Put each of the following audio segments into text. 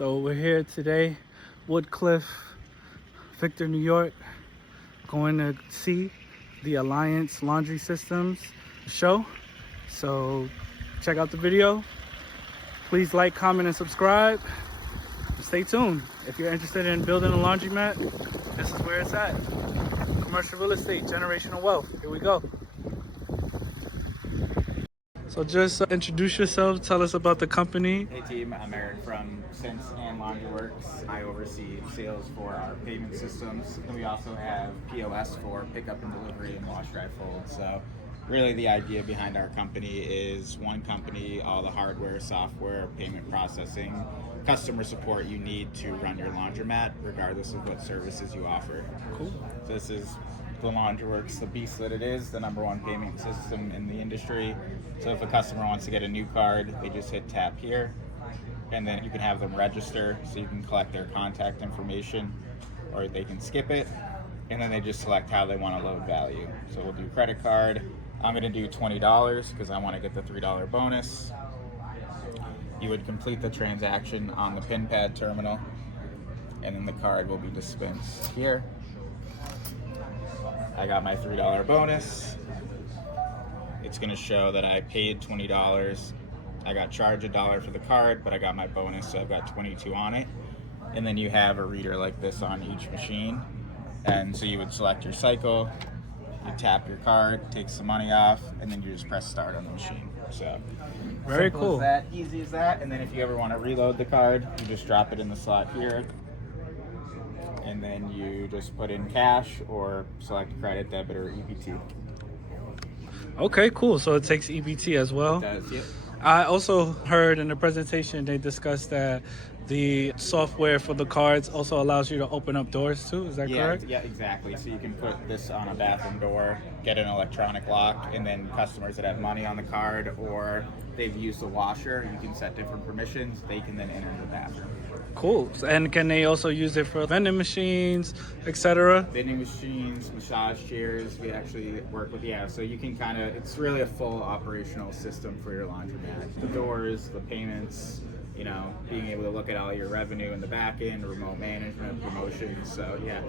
So we're here today, Woodcliff, Victor, New York, going to see the Alliance Laundry Systems show. So check out the video. Please like, comment, and subscribe. Stay tuned. If you're interested in building a laundromat, this is where it's at. Commercial real estate, generational wealth. Here we go. So just introduce yourself. Tell us about the company. Hey team, I'm Eric from Sense and Laundry Works. I oversee sales for our payment systems, and we also have POS for pickup and delivery and wash, dry, fold. So really the idea behind our company is one company, all the hardware, software, payment processing, customer support you need to run your laundromat, regardless of what services you offer. Cool. So this is the LaundryWorks, the beast that it is, the #1 payment system in the industry. So if a customer wants to get a new card, they just hit tap here, and then you can have them register, so you can collect their contact information, or they can skip it, and then they just select how they want to load value. So we'll do credit card. I'm going to do $20 because I want to get the $3 bonus. You would complete the transaction on the pin pad terminal, and then the card will be dispensed here. I got my $3 bonus. It's going to show that I paid $20. I got charged $1 for the card, but I got my bonus, so I've got 22 on it. And then you have a reader like this on each machine. And so you would select your cycle, you tap your card, take some money off, and then you just press start on the machine. So Very simple cool. as that, easy as that. And then if you ever want to reload the card, you just drop it in the slot here. And then you just put in cash or select credit, debit, or EBT. Okay, cool. So it takes EBT as well. It does, yep. I also heard in the presentation they discussed that the software for the cards also allows you to open up doors too. Is that correct? Yeah, exactly. So you can put this on a bathroom door, get an electronic lock, and then customers that have money on the card or they've used a washer, you can set different permissions. They can then enter the bathroom. Cool. And can they also use it for vending machines, etc.? Vending machines, massage chairs, we actually work with, so you can kind of, it's really a full operational system for your laundromat. The doors, the payments, you know, being able to look at all your revenue in the back end, remote management, promotions. So yeah,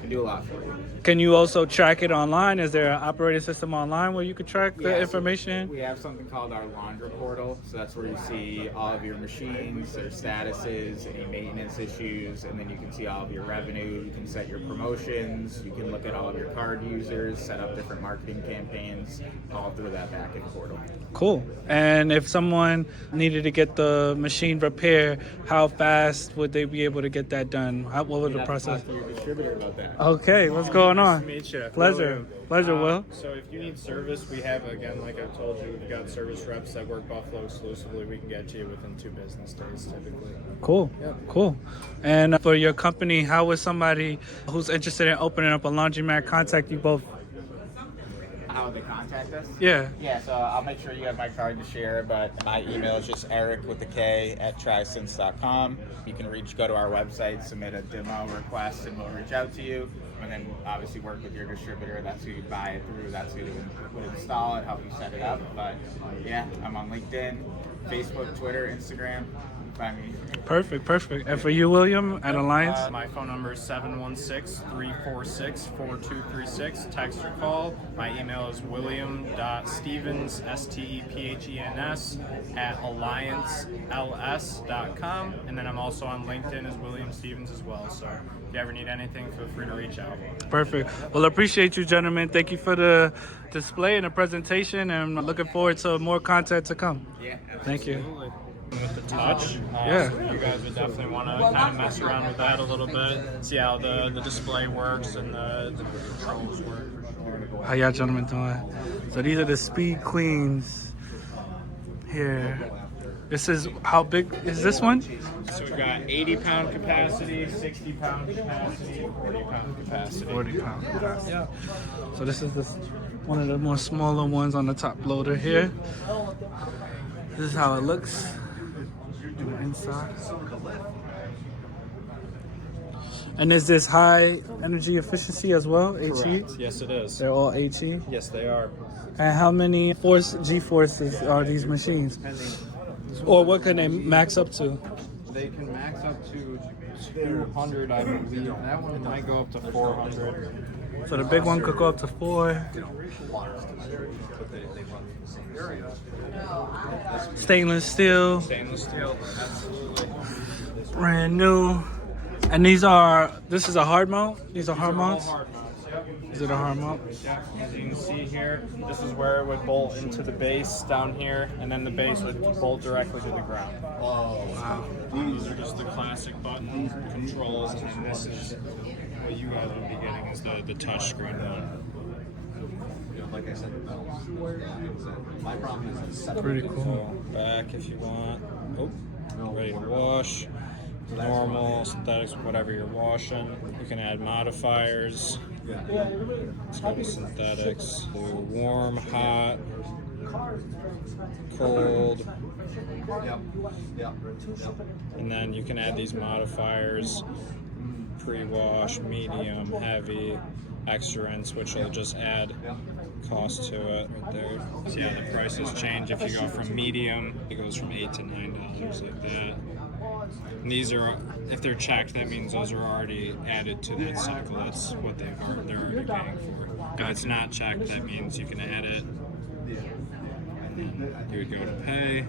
can do a lot for you. Can you also track it online? Is there an operating system online where you could track the information? So we have something called our Laundry Portal. So that's where you see all of your machines, their statuses, any maintenance issues, and then you can see all of your revenue. You can set your promotions. You can look at all of your card users, set up different marketing campaigns, all through that back-end portal. Cool. And if someone needed to get the machine repaired, how fast would they be able to get that done? What would the process? Talk to your distributor about that. Okay, what's going on? Nice to meet you. Pleasure. Pleasure, Will. So if you need service, we have, again, like I told you, we've got service reps that work Buffalo exclusively. We can get to you within 2 business days typically. Cool. Yep. Cool. And for your company, how would somebody who's interested in opening up a laundromat contact you both? How would they contact us? Yeah. Yeah, so I'll make sure you have my card to share, but my email is just eric@trisense.com. You can go to our website, submit a demo request, and we'll reach out to you. And then obviously work with your distributor. That's who you buy it through. That's who would install it, help you set it up. But yeah, I'm on LinkedIn, Facebook, Twitter, Instagram. Find me. Perfect. And for you, William, at Alliance? My phone number is 716-346-4236. Text or call. My email is william.stevens, STEPHENS, @alliancels.com. And then I'm also on LinkedIn as William Stevens as well. So if you ever need anything, feel free to reach out. Perfect. Well, I appreciate you, gentlemen. Thank you for the display and the presentation, and I'm looking forward to more content to come. Yeah, Thank you. Absolutely. With the touch, Yeah. so you guys would definitely want to kind of mess around with that a little bit, see how the display works and the controls work. How y'all gentlemen doing? So these are the Speed Queens here. This is, how big is this one? So we've got 80-pound capacity, 60-pound capacity, 40-pound capacity. 40-pound capacity. Yeah. So this is one of the more smaller ones on the top loader here. This is how it looks. Inside. And is this high energy efficiency as well? HE? Correct. Yes, it is. They're all HE? Yes, they are. And how many G-forces are these machines? Or what can they max up to? they can max up to 200, I believe. That one might go up to 400. So the big one could go up to 4. Stainless steel, Stainless steel, absolutely. brand new. And this is a hard mount? These are hard mounts? Hard mounts, yep. Is it a hard mount? Yeah, as you can see here, this is where it would bolt into the base down here, and then the base would bolt directly to the ground. Oh, wow. These are just the classic button controls, and this is what you guys would be getting is the touch screen one. Like I said, my problem is it's Pretty cool. Back if you want. Oh, ready to wash. Normal, synthetics, whatever you're washing. You can add modifiers. Let's go to synthetics. Do warm, hot, cold. And then you can add these modifiers. Pre-wash, medium, heavy, extra rinse, which will just add cost to it right there. So yeah, the prices change. If you go from medium, it goes from $8 to $9 like that. And these are, if they're checked, that means those are already added to that cycle. That's what they're already paying for. If it's not checked, that means you can add it. And then you would go to pay,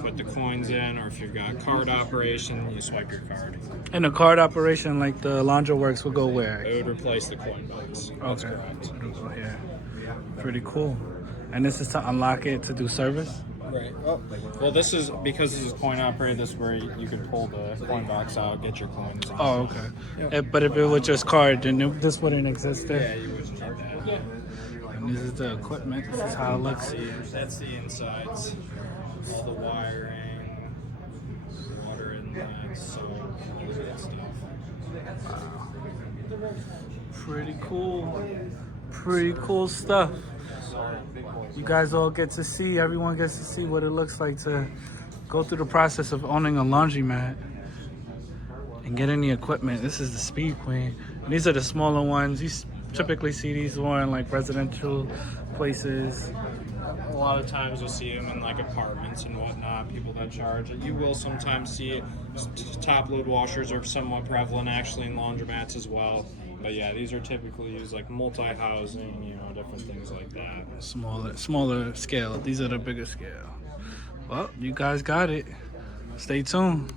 put the coins in, or if you've got card operation, you swipe your card. And the card operation, like the Laundroworks, will go where? It would replace the coin box. That's Okay. correct. It'll go here. Pretty cool. And this is to unlock it to do service? Right. Oh. Well, this is because this is coin operated. This is where you can pull the coin box out, get your coins. Oh, okay. But if it was just card, then this wouldn't exist Yeah, there? you wouldn't need that. And this is the equipment. This is how it looks. That's the insides. All the wiring, water inlets, so all of that stuff. Pretty cool. Pretty cool stuff. You guys all get to see, everyone gets to see what it looks like to go through the process of owning a laundromat and getting the equipment. This is the Speed Queen. And these are the smaller ones. You typically see these more in like residential places. A lot of times you'll see them in like apartments and whatnot, people that charge. You will sometimes see top load washers are somewhat prevalent actually in laundromats as well. But yeah, these are typically used like multi-housing, you know, different things like that. Smaller scale. These are the bigger scale. Well, you guys got it. Stay tuned.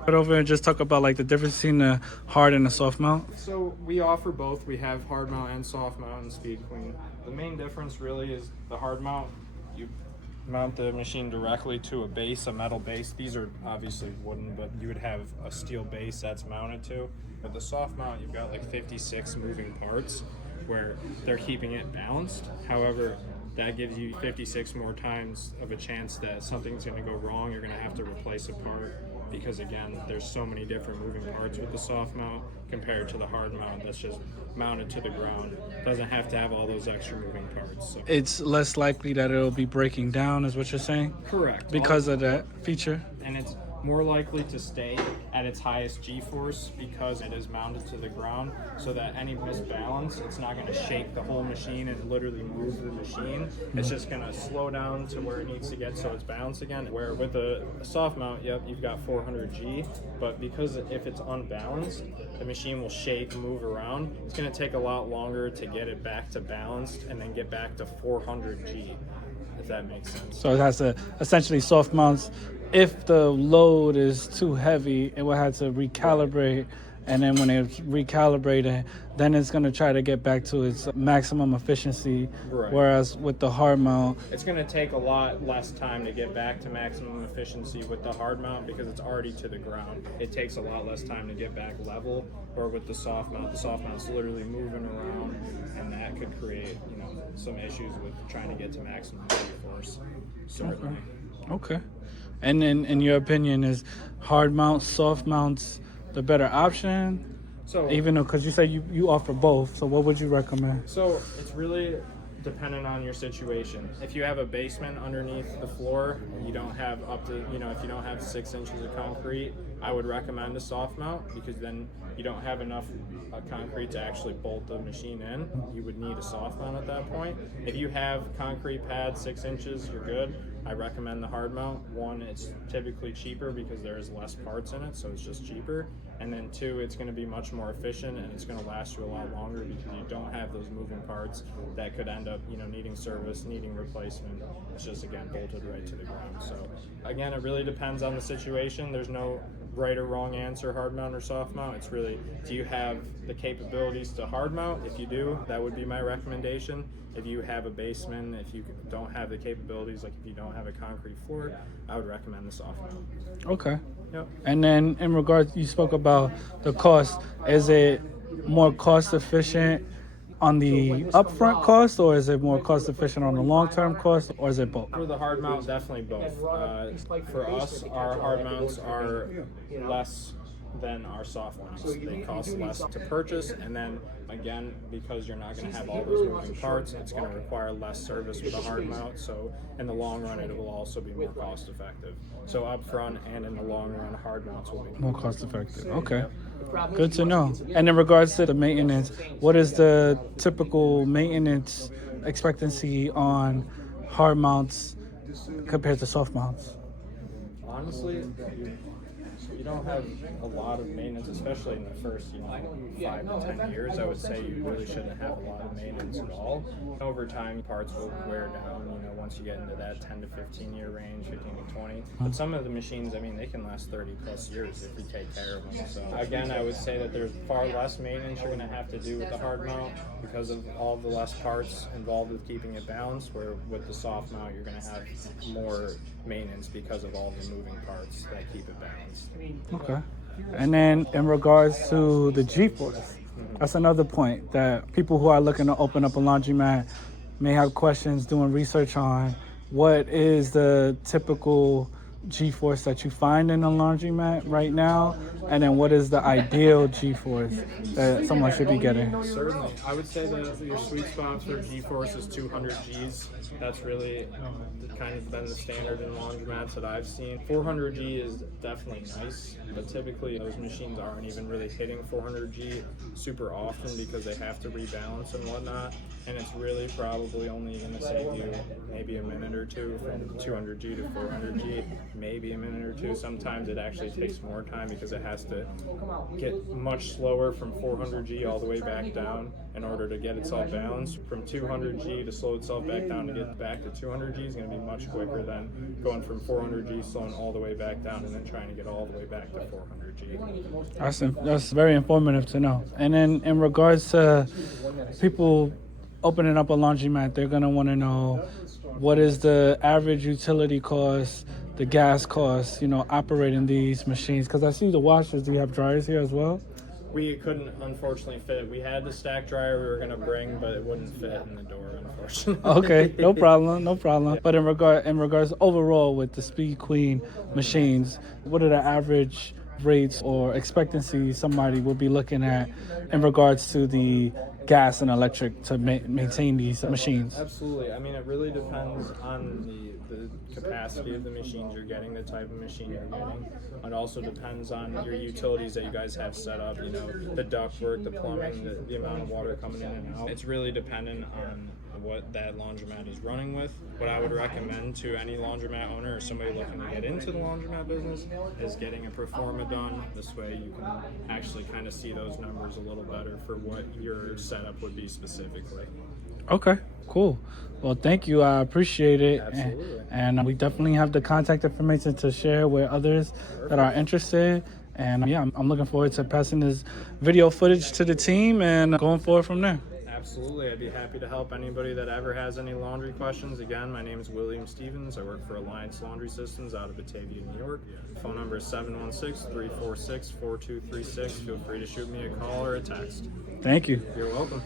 Right over and just talk about like the difference between the hard and the soft mount. So we offer both. We have hard mount and soft mount in Speed Queen. The main difference really is the hard mount. You mount the machine directly to a base, a metal base. These are obviously wooden, but you would have a steel base that's mounted to. But the soft mount, you've got like 56 moving parts where they're keeping it balanced. However, that gives you 56 more times of a chance that something's going to go wrong. You're going to have to replace a part because, again, there's so many different moving parts with the soft mount compared to the hard mount that's just mounted to the ground. Doesn't have to have all those extra moving parts. So. It's less likely that it'll be breaking down, is what you're saying? Correct. Because of that feature? And it's more likely to stay at its highest G-force because it is mounted to the ground, so that any misbalance, it's not going to shake the whole machine and literally move the machine. It's just going to slow down to where it needs to get so it's balanced again. Where with a soft mount, yep, you've got 400 G, but because if it's unbalanced, the machine will shake, move around. It's going to take a lot longer to get it back to balanced and then get back to 400 G, if that makes sense. So it has to essentially soft mounts. If the load is too heavy, it will have to recalibrate, and then when it's recalibrated, then it's going to try to get back to its maximum efficiency. Right. Whereas with the hard mount, it's going to take a lot less time to get back to maximum efficiency with the hard mount because it's already to the ground. It takes a lot less time to get back level, or with the soft mount's literally moving around, and that could create, you know, some issues with trying to get to maximum G-force. Certainly. Okay. And in your opinion, is hard mounts, soft mounts the better option? So even though, because you say you offer both, so what would you recommend? So it's really dependent on your situation. If you have a basement underneath the floor and you don't have up to, you know, if you don't have 6 inches of concrete, I would recommend a soft mount because then you don't have enough concrete to actually bolt the machine in. You would need a soft mount at that point. If you have concrete pad 6 inches, you're good. I recommend the hard mount. One, it's typically cheaper because there's less parts in it, so it's just cheaper. And then two, it's going to be much more efficient and it's going to last you a lot longer because you don't have those moving parts that could end up, needing service, needing replacement. It's just, again, bolted right to the ground. So again, it really depends on the situation. There's no right or wrong answer, hard mount or soft mount. It's really, do you have the capabilities to hard mount? If you do, that would be my recommendation. If you have a basement, if you don't have the capabilities, like if you don't have a concrete floor, I would recommend the soft mount. Okay. Yep. And then in regards, you spoke about the cost. Is it more cost efficient on the upfront cost, or is it more cost efficient on the long-term cost, or is it both? For the hard mount, definitely both. For us, our hard mounts are less than our soft mounts. They cost less to purchase, and then again, because you're not going to have all those moving parts, it's going to require less service with a hard mount. So in the long run, it will also be more cost effective. So up front and in the long run, hard mounts will be More cost effective. Okay. Good to know. And in regards to the maintenance, what is the typical maintenance expectancy on hard mounts compared to soft mounts? Honestly, you don't have a lot of maintenance, especially in the first 5 to 10 years. I would say you really shouldn't have a lot of maintenance at all. Over time, parts will wear down, once you get into that 10 to 15 year range, 15 to 20. But some of the machines, they can last 30 plus years if you take care of them. So again, I would say that there's far less maintenance you're going to have to do with the hard mount because of all the less parts involved with keeping it balanced, where with the soft mount, you're going to have more maintenance because of all the moving parts that keep it balanced. Okay. And then in regards to the G-force, that's another point that people who are looking to open up a laundromat may have questions doing research on. What is the typical G-force that you find in a laundromat right now? And then what is the ideal G-force that someone should be getting? Certainly. I would say that your sweet spot for G-force is 200 Gs. That's really kind of been the standard in laundromats that I've seen. 400 G is definitely nice, but typically those machines aren't even really hitting 400 G super often because they have to rebalance and whatnot. And it's really probably only going to save you maybe a minute or two from 200 G to 400 G, maybe a minute or two. Sometimes it actually takes more time because it has to get much slower from 400 G all the way back down in order to get itself balanced. From 200 G to slow itself back down to get back to 200 G is going to be much quicker than going from 400 G slowing all the way back down and then trying to get all the way back to 400 G. That's very informative to know. And then in regards to people opening up a laundromat, they're going to want to know what is the average utility cost, the gas cost, operating these machines. Because I see the washers. Do you have dryers here as well? We couldn't, unfortunately, fit. We had the stack dryer we were going to bring, but it wouldn't fit in the door, unfortunately. Okay, no problem. But in regards overall with the Speed Queen machines, what are the average rates or expectancy somebody will be looking at in regards to the gas and electric to maintain these machines? Absolutely. It really depends on the capacity of the machines you're getting, the type of machine you're getting. It also depends on your utilities that you guys have set up, the ductwork, the plumbing, the amount of water coming in and out. It's really dependent on what that laundromat is running with. What I would recommend to any laundromat owner or somebody looking to get into the laundromat business is getting a pro forma done. This way you can actually kind of see those numbers a little better for what your setup would be specifically. Okay, cool. Well, thank you. I appreciate it. Absolutely. And we definitely have the contact information to share with others that are interested. And yeah, I'm looking forward to passing this video footage to the team and going forward from there. Absolutely. I'd be happy to help anybody that ever has any laundry questions. Again, my name is William Stevens. I work for Alliance Laundry Systems out of Batavia, New York. Phone number is 716-346-4236. Feel free to shoot me a call or a text. Thank you. You're welcome.